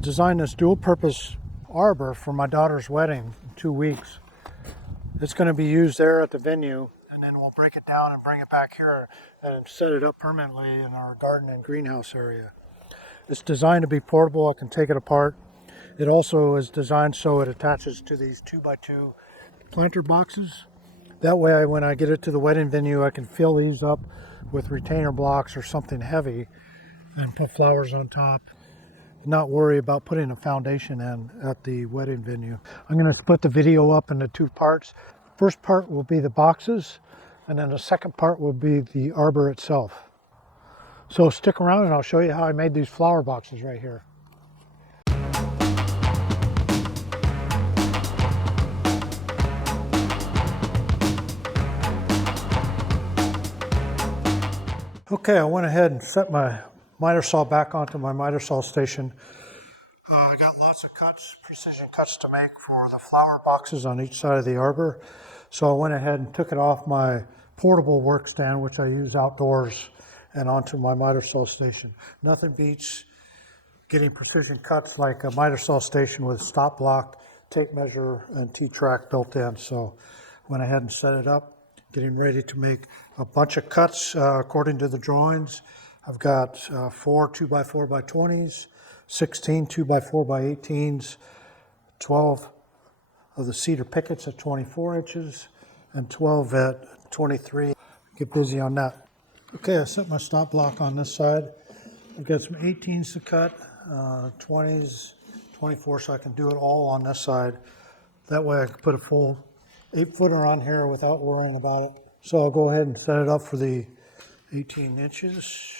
I designed this dual-purpose arbor for my daughter's wedding in 2 weeks. It's going to be used there at the venue, and then we'll break it down and bring it back here and set it up permanently in our garden and greenhouse area. It's designed to be portable. I can take it apart. It also is designed so it attaches to these 2x2 planter boxes. That way, when I get it to the wedding venue, I can fill these up with retainer blocks or something heavy and put flowers on top. Not worry about putting a foundation in at the wedding venue. I'm going to split the video up into 2 parts. First part will be the boxes, and then the second part will be the arbor itself. So stick around and I'll show you how I made these flower boxes right here. Okay, I went ahead and set my miter saw back onto my miter saw station. I got lots of cuts, precision cuts to make for the flower boxes on each side of the arbor. So I went ahead and took it off my portable work stand, which I use outdoors, and onto my miter saw station. Nothing beats getting precision cuts like a miter saw station with stop block, tape measure, and T-track built in. So went ahead and set it up, getting ready to make a bunch of cuts according to the drawings. I've got 4 2x4x20s, 16 2x4x18s, 12 of the cedar pickets at 24 inches, and 12 at 23. Get busy on that. Okay, I set my stop block on this side. I've got some 18s to cut, 20s, 24, so I can do it all on this side. That way I can put a full 8-footer on here without worrying about it. So I'll go ahead and set it up for the 18 inches.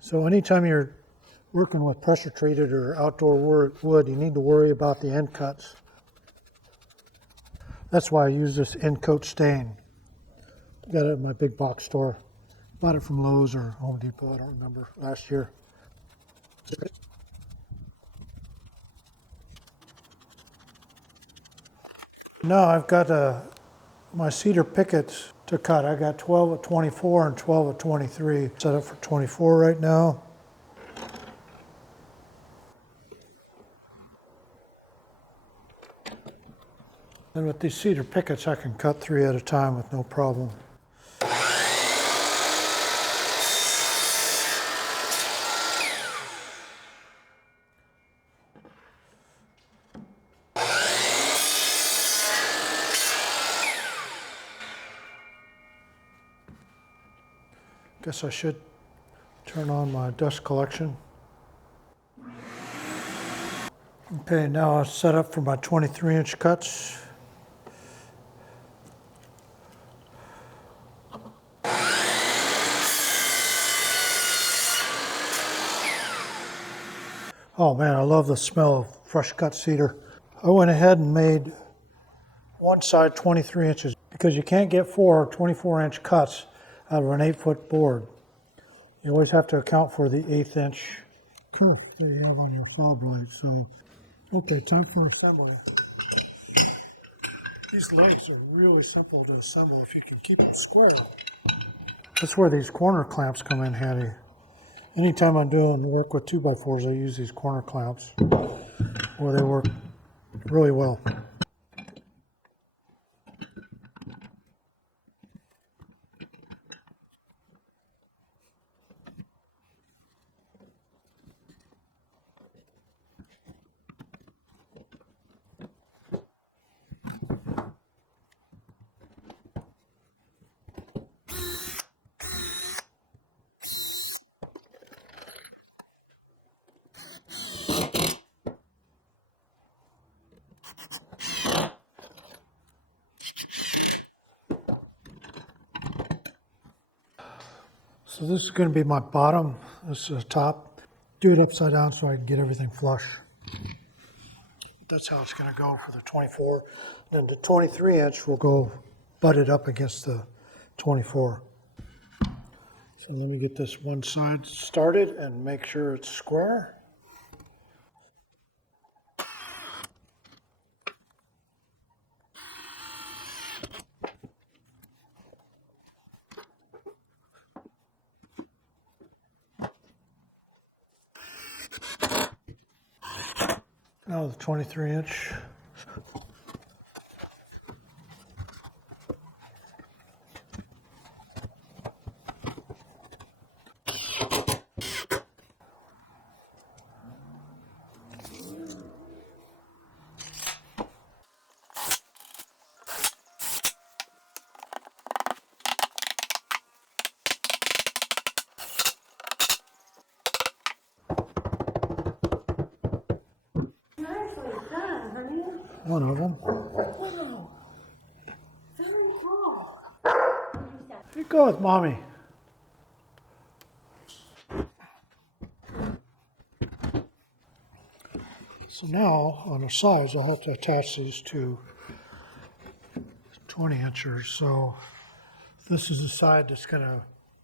So anytime you're working with pressure treated or outdoor wood, you need to worry about the end cuts. That's why I use this end coat stain. Got it at my big box store. Bought it from Lowe's or Home Depot, I don't remember, last year. Now I've got my cedar pickets to cut. I got 12 at 24 and 12 at 23. Set up for 24 right now. And with these cedar pickets, I can cut 3 at a time with no problem. Guess I should turn on my dust collection. Okay, now I'll set up for my 23-inch cuts. Oh man, I love the smell of fresh cut cedar. I went ahead and made one side 23 inches because you can't get 4 24-inch cuts out of an 8-foot board. You always have to account for the 1/8 inch curve that you have on your saw blade. So, okay, time for assembly. These legs are really simple to assemble if you can keep them square. That's where these corner clamps come in handy. Anytime I'm doing work with 2x4s, I use these corner clamps where they work really well. So this is going to be my bottom. This is the top. Do it upside down so I can get everything flush. That's how it's going to go for the 24. Then the 23 inch will go butted up against the 24. So let me get this one side started and make sure it's square. Now the 23-inch. One of them. Wow. So tall. You go with mommy. So now on the sides, I'll have to attach these to 20-inchers. So this is the side that's going to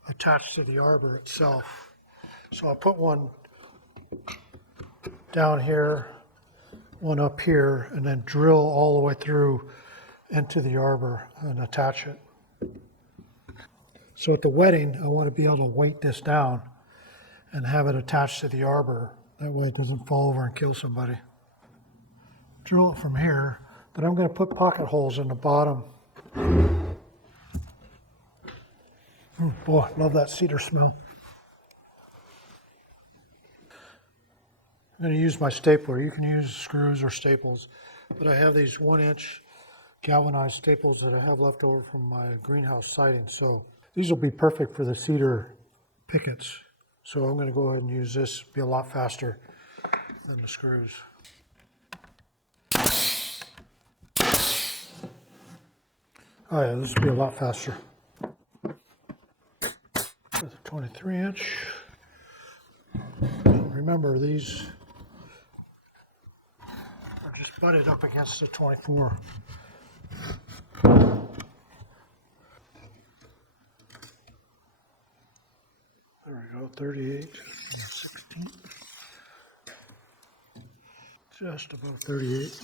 attach to the arbor itself. So I'll put one down here, one up here, and then drill all the way through into the arbor and attach it. So at the wedding, I want to be able to weight this down and have it attached to the arbor. That way it doesn't fall over and kill somebody. Drill it from here, but I'm going to put pocket holes in the bottom. Boy, love that cedar smell. I'm going to use my stapler. You can use screws or staples, but I have these 1-inch galvanized staples that I have left over from my greenhouse siding. So these will be perfect for the cedar pickets. So I'm going to go ahead and use this. Be a lot faster than the screws. Oh yeah, this will be a lot faster. With a 23-inch. Remember, these are just butted up against the 24. There we go, 38, 16. Just above 38.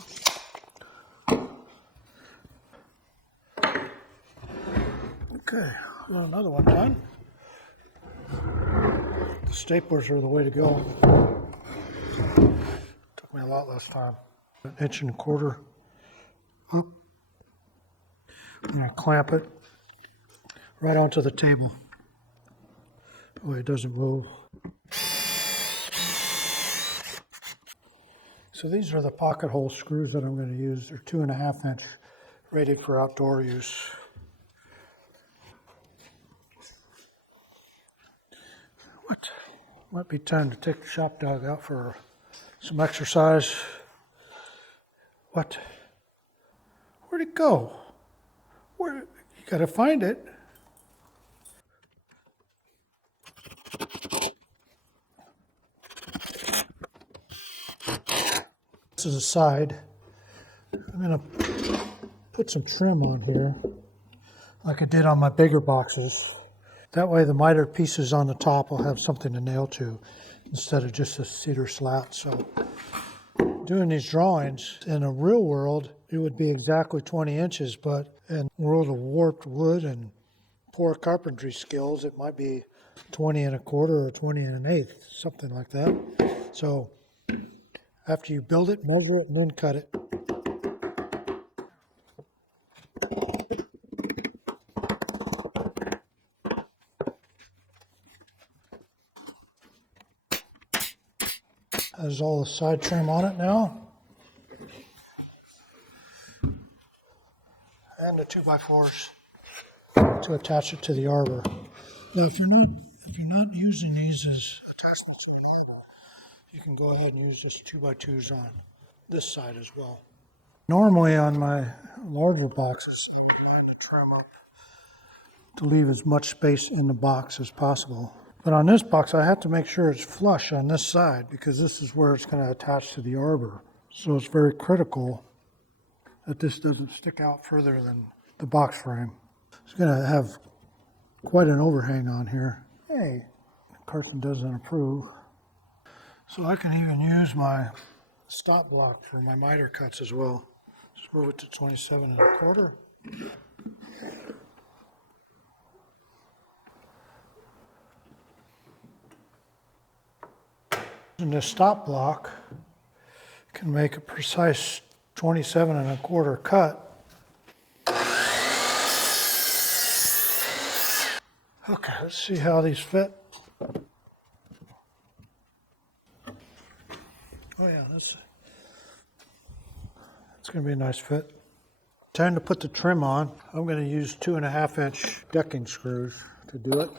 Okay, got another one done. The staplers are the way to go. Took me a lot less time. 1.25 inches up. I'm going to clamp it right onto the table. That way it doesn't move. So these are the pocket hole screws that I'm going to use. They're 2.5 inch, rated for outdoor use. What? Might be time to take the shop dog out for some exercise. What? Where'd it go? Where? You gotta find it. This is a side. I'm gonna put some trim on here, like I did on my bigger boxes. That way the miter pieces on the top will have something to nail to instead of just a cedar slat. So doing these drawings, in a real world, it would be exactly 20 inches, but in a world of warped wood and poor carpentry skills, it might be 20 1/4 or 20 1/8, something like that. So after you build it, measure it, and then cut it. Has all the side trim on it now. And the 2x4s to attach it to the arbor. Now, if you're not using these as attachments to the arbor, you can go ahead and use just 2x2s on this side as well. Normally on my larger boxes, I'm trying to trim up to leave as much space in the box as possible. But on this box, I have to make sure it's flush on this side because this is where it's going to attach to the arbor. So it's very critical that this doesn't stick out further than the box frame. It's going to have quite an overhang on here. Hey, Carson doesn't approve. So I can even use my stop block for my miter cuts as well. Just move it to 27 1/4. And this stop block can make a precise 27 1/4 cut. Okay, let's see how these fit. Oh yeah, that's going to be a nice fit. Time to put the trim on. I'm going to use 2.5 inch decking screws to do it.